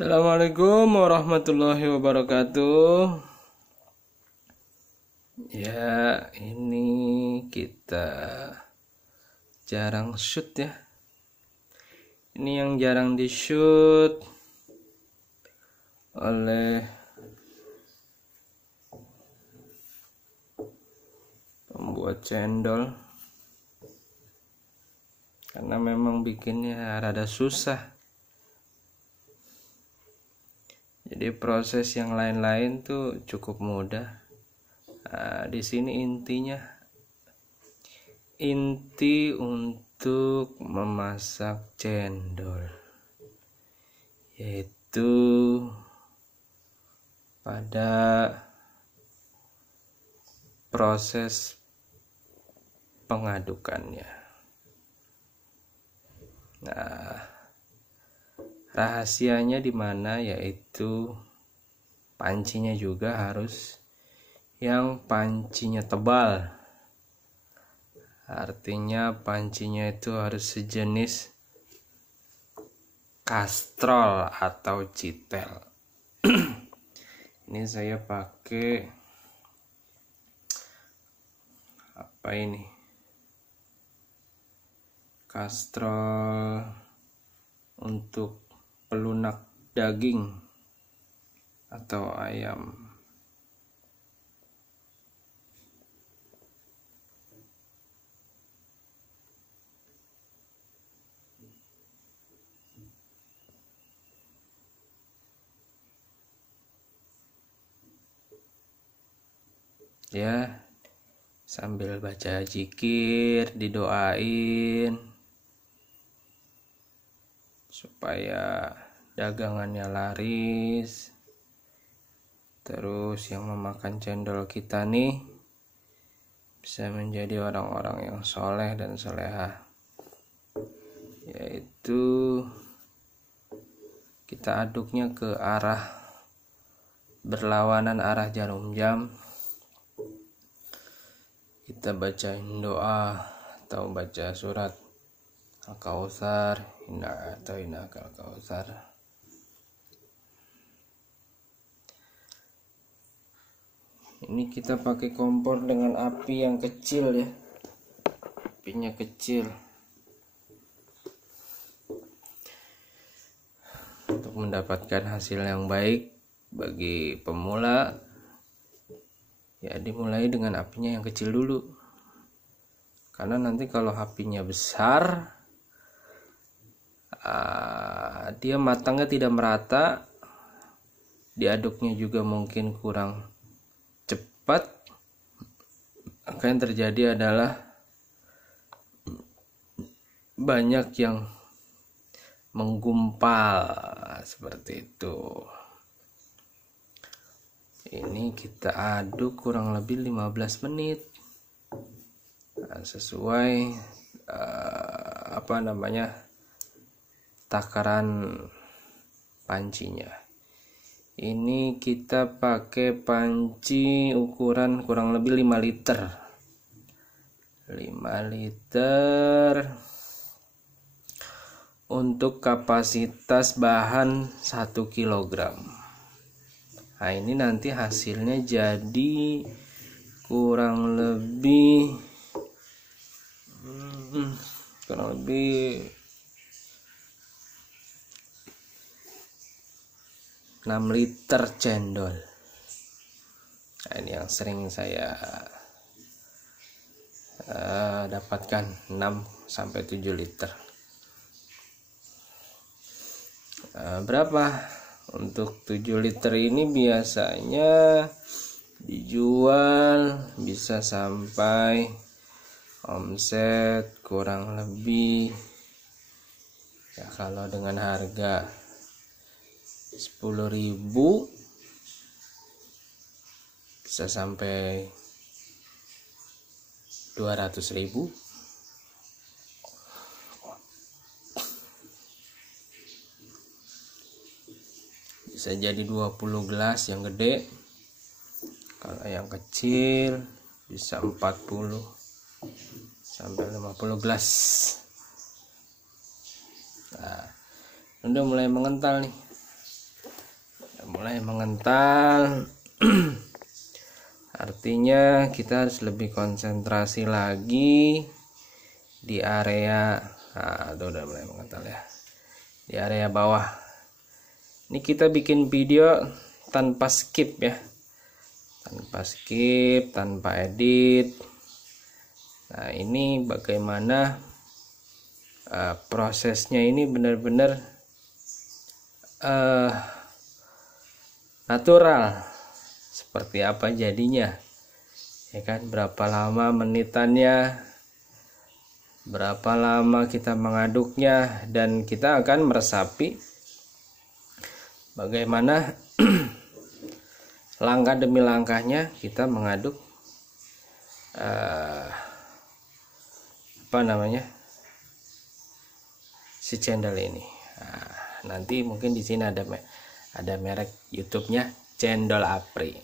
Assalamualaikum warahmatullahi wabarakatuh. Ya, ini kita jarang shoot ya. Ini yang jarang di shoot oleh pembuat cendol, karena memang bikinnya rada susah. Jadi proses yang lain-lain tuh cukup mudah. Nah, di sini inti untuk memasak cendol, yaitu pada proses pengadukannya. Nah, rahasianya di mana, yaitu pancinya juga harus yang pancinya tebal. Artinya pancinya itu harus sejenis kastrol atau citel. Ini saya pakai apa ini? Kastrol untuk pelunak daging atau ayam. Ya, sambil baca zikir, didoain supaya dagangannya laris. Terus yang memakan cendol kita nih bisa menjadi orang-orang yang soleh dan soleha, yaitu kita aduknya ke arah berlawanan arah jarum jam. Kita bacain doa atau baca surat Al-Kautsar, inna a'tainakal kautsar. Ini kita pakai kompor dengan api yang kecil ya. Apinya kecil. Untuk mendapatkan hasil yang baik bagi pemula, ya dimulai dengan apinya yang kecil dulu. Karena nanti kalau apinya besar, dia matangnya tidak merata, diaduknya juga mungkin kurang cepat. Maka yang terjadi adalah banyak yang menggumpal seperti itu. Ini kita aduk kurang lebih 15 menit. Nah, sesuai takaran pancinya. Ini kita pakai panci ukuran kurang lebih 5 liter. 5 liter untuk kapasitas bahan 1 kg. Nah, ini nanti hasilnya jadi kurang lebih 6 liter cendol. Nah, ini yang sering saya dapatkan, 6 sampai 7 liter. Berapa? Untuk 7 liter ini biasanya dijual bisa sampai omset kurang lebih, ya kalau dengan harga 10.000 bisa sampai 200.000. Bisa jadi 20 gelas yang gede. Kalau yang kecil bisa 40 sampai 50 gelas. Nah, udah mulai mengental nih. mulai mengental. Artinya kita harus lebih konsentrasi lagi di area, itu udah mulai mengental ya, di area bawah. Ini kita bikin video tanpa skip ya, tanpa skip, tanpa edit. Nah, ini bagaimana prosesnya, ini benar-benar natural, seperti apa jadinya ya kan, berapa lama menitannya, berapa lama kita mengaduknya, dan kita akan meresapi bagaimana langkah demi langkahnya kita mengaduk si cendol ini. Nah, nanti mungkin di sini ada merek YouTube-nya Cendol Apri.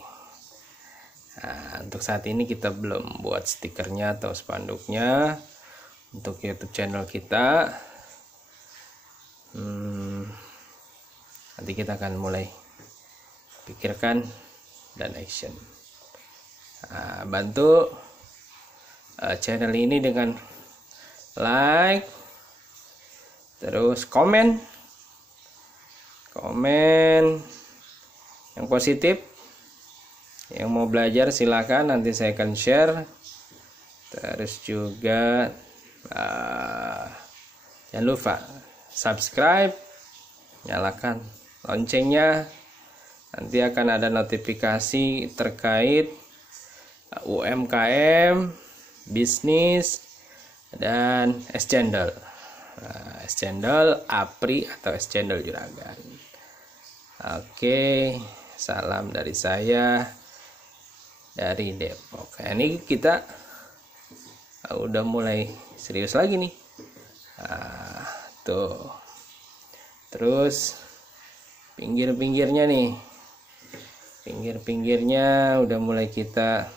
Nah, untuk saat ini kita belum buat stikernya atau spanduknya untuk YouTube channel kita. Nanti kita akan mulai pikirkan dan action. Bantu channel ini dengan like, terus komen yang positif. Yang mau belajar silakan, nanti saya akan share. Terus juga jangan lupa subscribe, nyalakan loncengnya, nanti akan ada notifikasi terkait UMKM, bisnis, dan es cendol. Es cendol Apri atau es cendol Juragan. Oke, salam dari saya dari Depok. Nah, ini kita udah mulai serius lagi nih. Tuh. Terus pinggir-pinggirnya nih, pinggir-pinggirnya udah mulai kita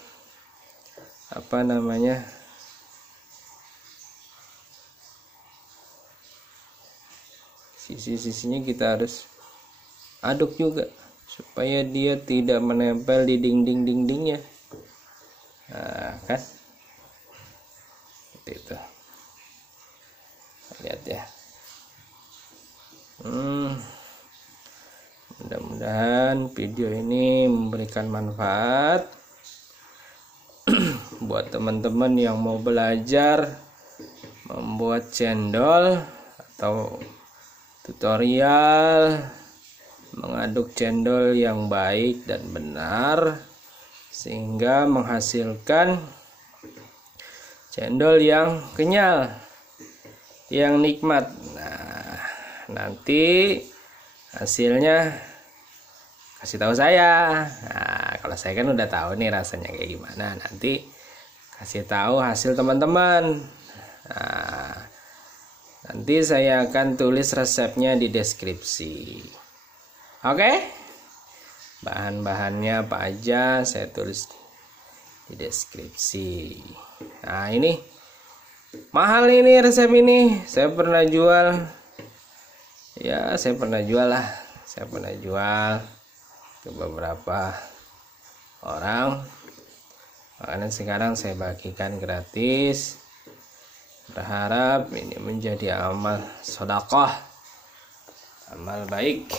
sisi-sisinya kita harus aduk juga supaya dia tidak menempel di dinding-dindingnya. Nah, kan seperti itu, lihat ya. Mudah-mudahan video ini memberikan manfaat buat teman-teman yang mau belajar membuat cendol atau tutorial mengaduk cendol yang baik dan benar sehingga menghasilkan cendol yang kenyal, yang nikmat. Nah, nanti hasilnya kasih tahu saya. Nah, kalau saya kan udah tahu nih rasanya kayak gimana, nanti kasih tahu hasil teman-teman. Nah, nanti saya akan tulis resepnya di deskripsi. Oke? Bahan-bahannya apa aja saya tulis di deskripsi. Nah, ini mahal ini resep ini. Saya pernah jual. Ya, saya pernah jual lah. Saya pernah jual ke beberapa orang. Makanya sekarang saya bagikan gratis. Berharap ini menjadi amal sedekah, amal baik.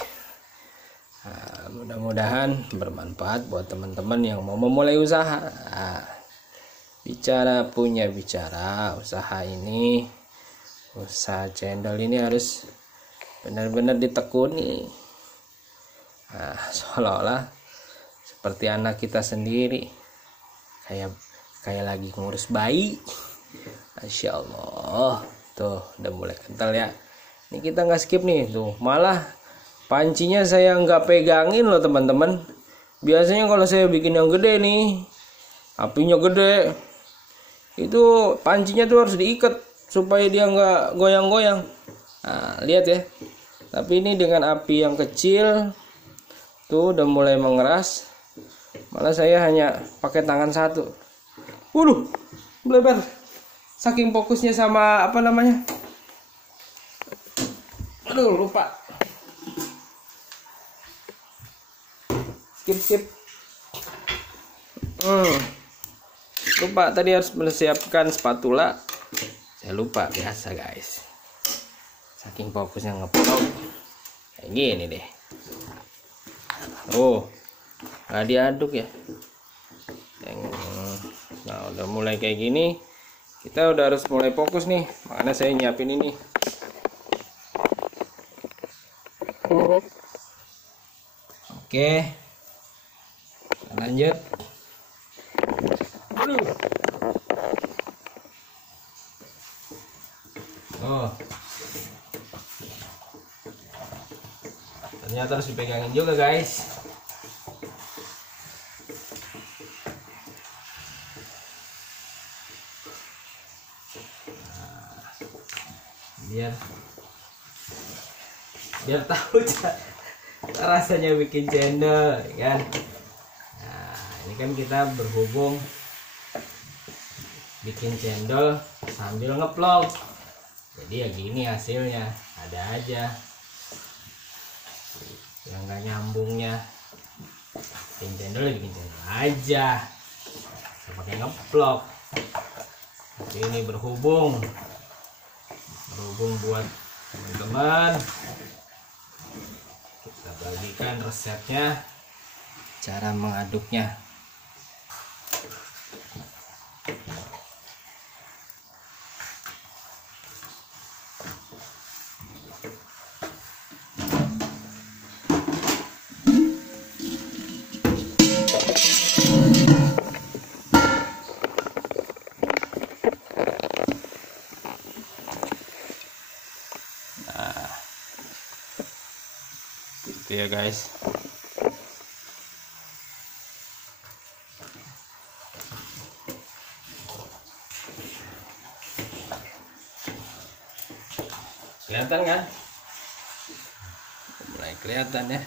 Nah, mudah-mudahan bermanfaat buat teman-teman yang mau memulai usaha. Nah, bicara usaha ini, usaha cendol ini harus benar-benar ditekuni. Nah, seolah-olah seperti anak kita sendiri, kayak lagi ngurus bayi. Masya Allah, tuh udah mulai kental ya. Ini kita nggak skip nih, tuh malah pancinya saya nggak pegangin loh teman-teman. Biasanya kalau saya bikin yang gede nih, apinya gede, itu pancinya tuh harus diikat supaya dia nggak goyang-goyang. Nah, lihat ya. Tapi ini dengan api yang kecil, tuh udah mulai mengeras. Malah saya hanya pakai tangan satu. Waduh, bleber. Saking fokusnya sama aduh lupa. skip. Lupa tadi harus mempersiapkan spatula. Saya lupa, biasa guys. Saking fokusnya ngeplok kayak gini deh. Nggak diaduk ya. Nah, udah mulai kayak gini, kita udah harus mulai fokus nih. Makanya saya nyiapin ini. Oke, lanjut. Ternyata harus dipegangin juga guys. Biar tahu rasanya bikin cendol kan. Nah, ini kan kita berhubung bikin cendol sambil ngeplok, jadi ya gini hasilnya. Ada aja yang gak nyambungnya. Bikin cendol ya bikin cendol aja, pakai ngeplok. Jadi ini berhubung buat teman-teman, kita bagikan resepnya, cara mengaduknya. Gitu ya guys. Kelihatan kan? Mulai kelihatan ya.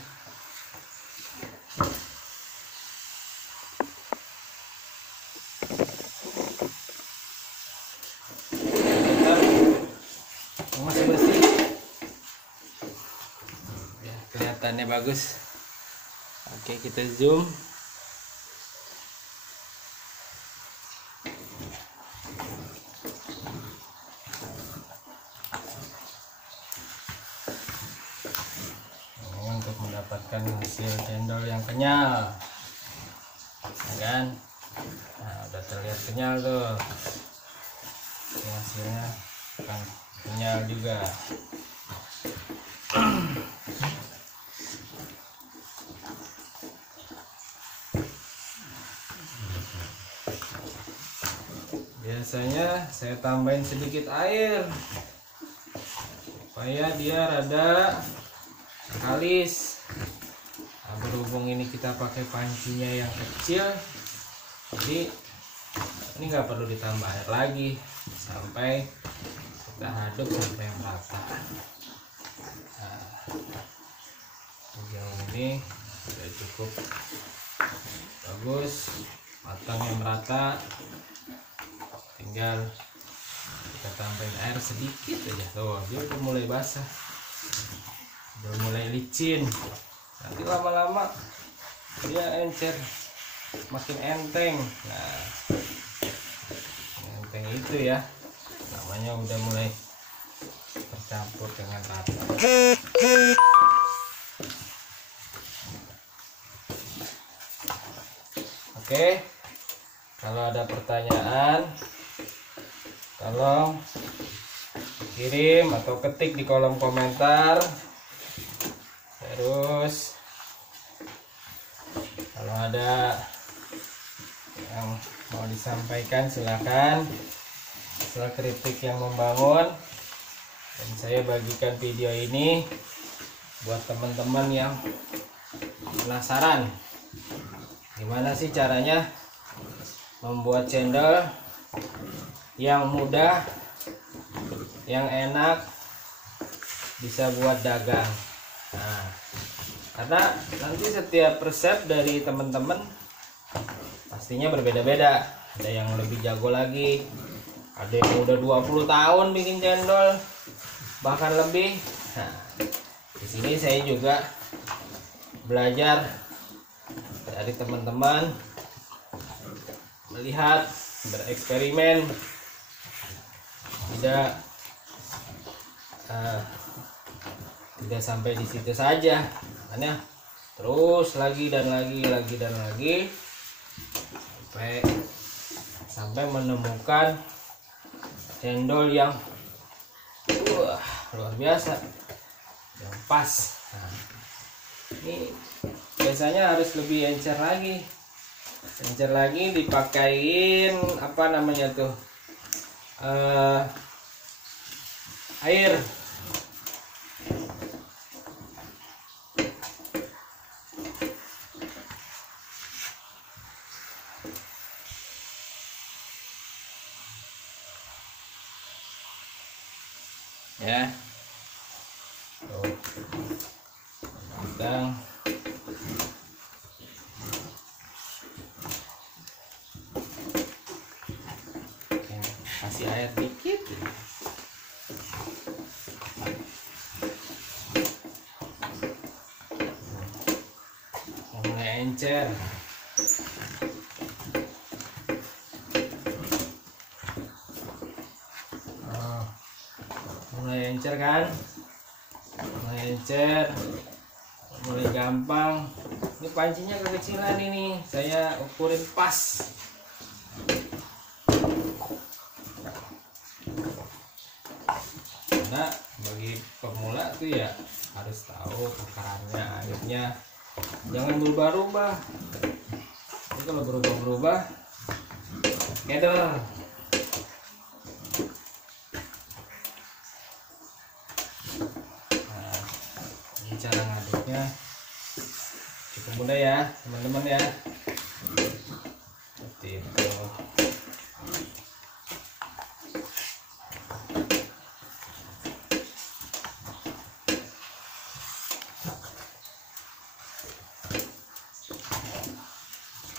Masih bersih. Ya, kelihatannya bagus. Oke, kita zoom. Untuk mendapatkan hasil cendol yang kenyal, ya kan? Nah, udah terlihat kenyal tuh. Ini hasilnya akan kenyal juga. Biasanya saya tambahin sedikit air supaya dia rada kalis. Nah, berhubung ini kita pakai pancinya yang kecil, jadi ini nggak perlu ditambah air lagi sampai kita aduk sampai merata. Nah, yang ini sudah cukup bagus, matangnya merata. Tinggal kita tambahin air sedikit aja. Tuh, dia udah mulai basah, udah mulai licin. Nanti lama-lama dia encer, makin enteng. Nah, enteng itu ya namanya udah mulai tercampur dengan rata. Oke, kalau ada pertanyaan tolong kirim atau ketik di kolom komentar. Terus kalau ada yang mau disampaikan silakan, asal kritik yang membangun. Dan saya bagikan video ini buat teman-teman yang penasaran gimana sih caranya membuat cendol yang mudah, yang enak, bisa buat dagang. Nah, karena nanti setiap resep dari teman-teman pastinya berbeda-beda. Ada yang lebih jago lagi, ada yang udah 20 tahun bikin cendol, bahkan lebih. Nah, di sini saya juga belajar dari teman-teman melihat, bereksperimen, tidak sampai di situ saja, makanya terus lagi dan lagi sampai menemukan cendol yang luar biasa, yang pas. Nah, ini biasanya harus lebih encer lagi, dipakein apa namanya tuh, air. Ya, sedang kasih air dikit, mulai encer. Mulai encer kan, mulai gampang. Ini pancinya kekecilan, ini saya ukurin pas. Karena bagi pemula tuh ya harus tahu takarannya airnya, jangan berubah-ubah. Ini kalau berubah-ubah kedel. Cara ngaduknya cukup mudah ya teman-teman ya, seperti itu.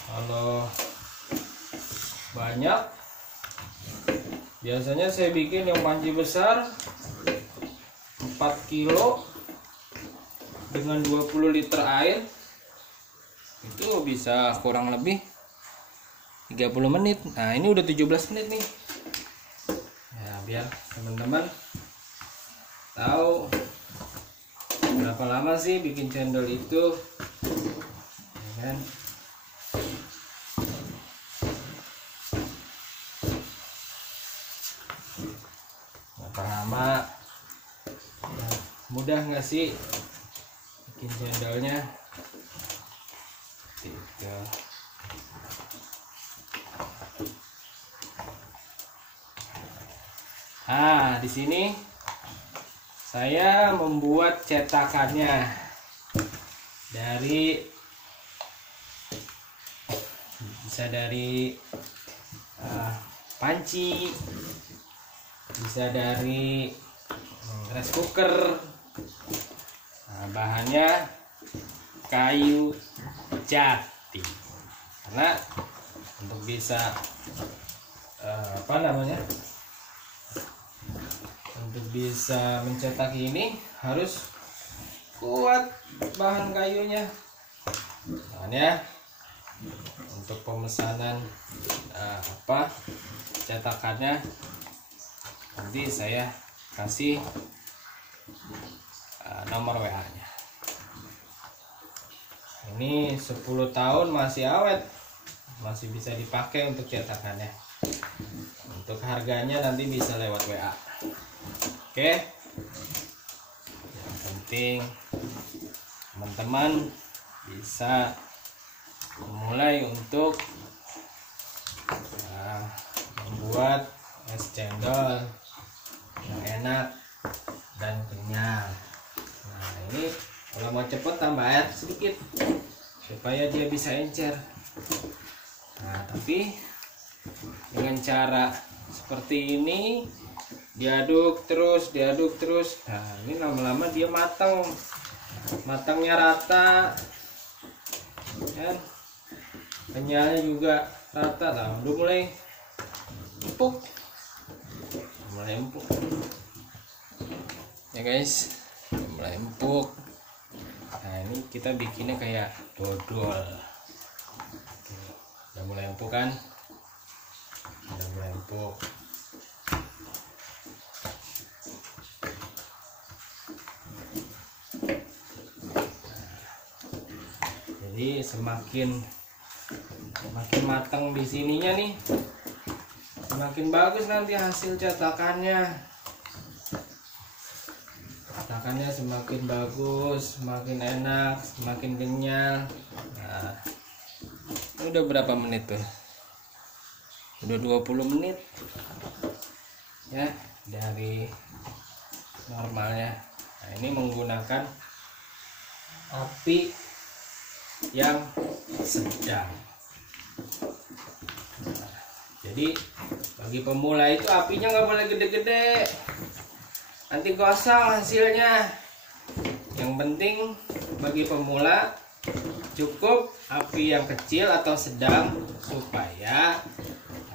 Kalau banyak, biasanya saya bikin yang panci besar 4 kilo dengan 20 liter air, itu bisa kurang lebih 30 menit. Nah, ini udah 17 menit nih ya, biar teman-teman tahu berapa lama sih bikin cendol itu, ya kan? Berapa lama, mudah nggak sih bikin cendolnya gitu. Nah, di sini saya membuat cetakannya bisa dari panci, bisa dari rice cooker. Nah, bahannya kayu jati, karena untuk bisa untuk bisa mencetak ini harus kuat bahan kayunya. Makanya untuk pemesanan cetakannya nanti saya kasih nomor WA-nya. Ini 10 tahun masih awet, masih bisa dipakai untuk cetakannya. Untuk harganya nanti bisa lewat WA. Oke. Yang penting teman-teman bisa memulai untuk membuat es cendol yang enak dan kenyang. Nah, ini kalau mau cepet tambah air sedikit supaya dia bisa encer. Nah, tapi dengan cara seperti ini diaduk terus. Nah, ini lama-lama dia matangnya rata, kan? Kenyalnya juga rata. Nah, udah mulai empuk, ya guys, mulai empuk. Nah, ini kita bikinnya kayak dodol. udah mulai empuk kan, udah mulai empuk. Jadi semakin matang di sininya nih, semakin bagus nanti hasil cetakannya. Cetakannya semakin bagus, semakin enak, semakin kenyal. Nah, ini udah berapa menit tuh? Udah 20 menit ya dari normalnya. Nah, ini menggunakan api yang sedang. Nah, jadi bagi pemula itu apinya nggak boleh gede-gede, nanti gosong hasilnya. Yang penting bagi pemula cukup api yang kecil atau sedang supaya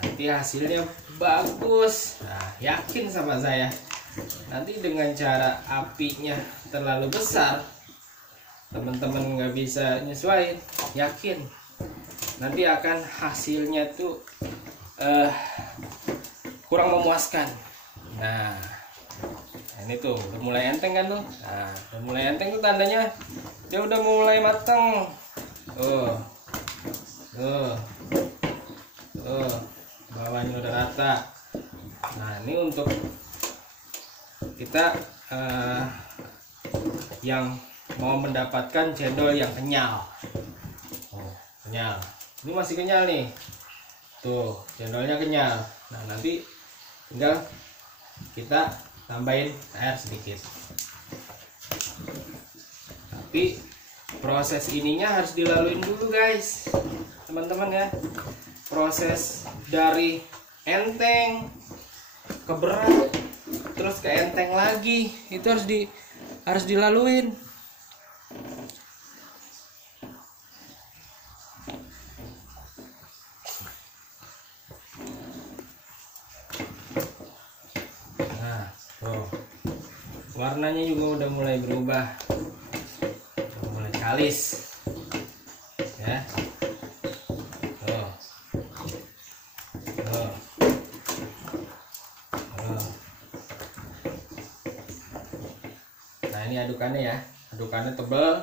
nanti hasilnya bagus. Nah, yakin sama saya, nanti dengan cara apinya terlalu besar teman-teman nggak bisa nyesuaiin, yakin nanti akan hasilnya tuh kurang memuaskan. Nah, ini tuh udah mulai enteng kan tuh. Nah, udah mulai enteng tuh tandanya dia udah mulai mateng. Tuh, bawahnya udah rata. Nah, ini untuk kita yang mau mendapatkan cendol yang kenyal. Kenyal. Ini masih kenyal nih. Tuh, cendolnya kenyal. Nah, nanti tinggal kita tambahin air sedikit. Tapi proses ininya harus dilaluin dulu guys, teman-teman ya. Proses dari enteng ke berat terus ke enteng lagi, itu harus dilaluin. Warnanya juga udah mulai berubah, udah mulai kalis ya. Nah, ini adukannya ya, adukannya tebal,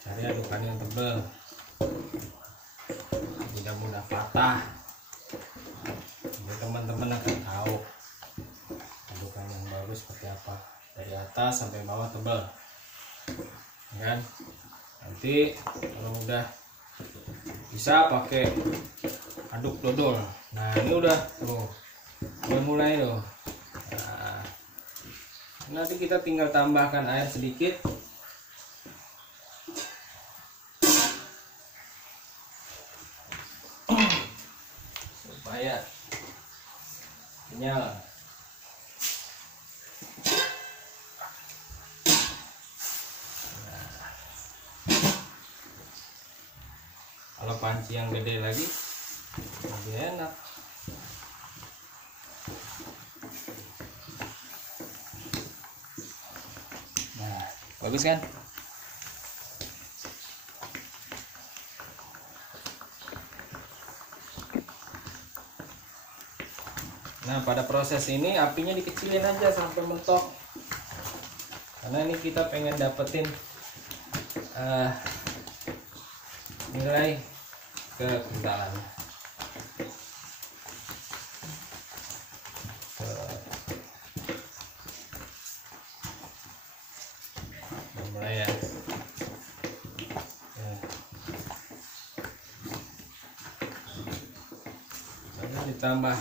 cari adukannya yang tebal, tidak mudah patah. Jadi teman-teman akan tahu adukan yang bagus seperti apa, dari atas sampai bawah tebal kan. Nanti kalau udah bisa pakai aduk dodol. Nah, ini udah mulai tuh. Nah, nanti kita tinggal tambahkan air sedikit supaya kenyal. Kalau panci yang gede lagi lebih enak. Nah, bagus kan? Nah, pada proses ini apinya dikecilin aja sampai mentok, karena ini kita pengen dapetin nilai kekentalan. Mulai ya. Lalu ditambah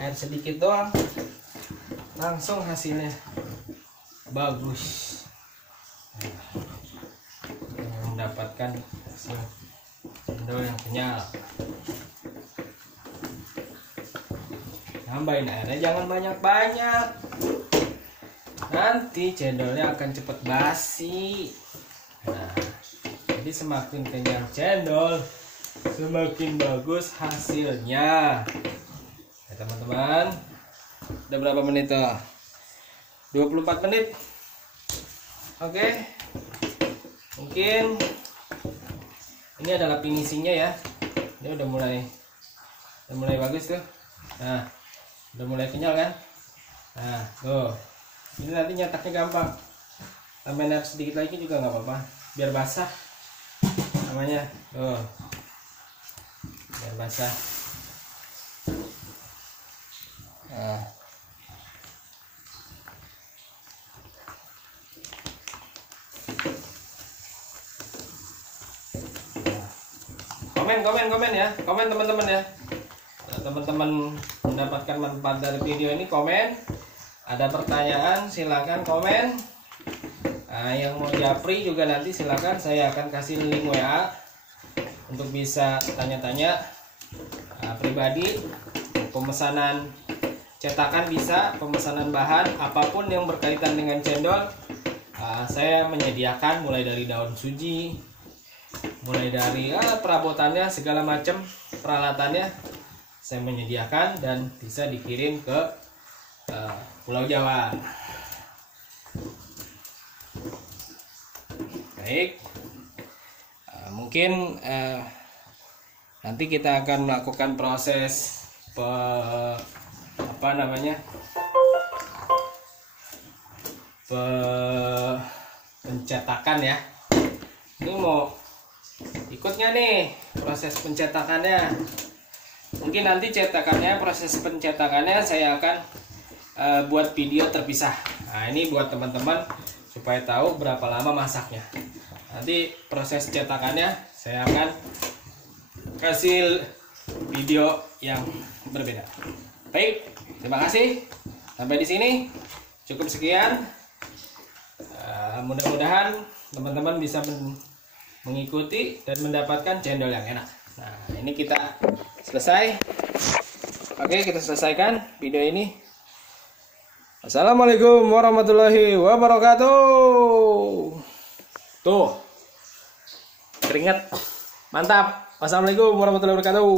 air sedikit doang, langsung hasilnya bagus. Mendapatkan hasil cendol yang kenyal. Tambahin airnya jangan banyak-banyak, nanti cendolnya akan cepet basi. Nah, jadi semakin kenyal cendol, semakin bagus hasilnya ya teman-teman. Udah berapa menit tuh? 24 menit. Oke, mungkin Ini adalah finishingnya ya. Ini udah mulai bagus tuh. Nah, udah mulai kenyal kan. Nah tuh, ini nanti nyetaknya gampang. Tambahin air sedikit lagi juga nggak apa-apa, biar basah namanya tuh, biar basah. Nah. Komen ya, komen teman-teman ya. Nah, teman-teman mendapatkan manfaat dari video ini, komen. Ada pertanyaan silakan komen. Nah, yang mau japri juga nanti silakan, saya akan kasih link WA untuk bisa tanya-tanya pribadi. Pemesanan cetakan bisa, pemesanan bahan apapun yang berkaitan dengan cendol, saya menyediakan mulai dari daun suji, mulai dari perabotannya, segala macam peralatannya saya menyediakan dan bisa dikirim ke Pulau Jawa. Baik, mungkin nanti kita akan melakukan proses pencetakan ya. Ini mau ikutnya nih proses pencetakannya. Mungkin nanti proses pencetakannya saya akan buat video terpisah. Nah, ini buat teman-teman supaya tahu berapa lama masaknya. Nanti proses cetakannya saya akan kasih video yang berbeda. Baik, terima kasih. Sampai di sini cukup sekian. Mudah-mudahan teman-teman bisa mengikuti dan mendapatkan cendol yang enak. Nah, ini kita selesai. Oke, kita selesaikan video ini. Assalamualaikum warahmatullahi wabarakatuh. Tuh, keringat mantap. Wassalamualaikum warahmatullahi wabarakatuh.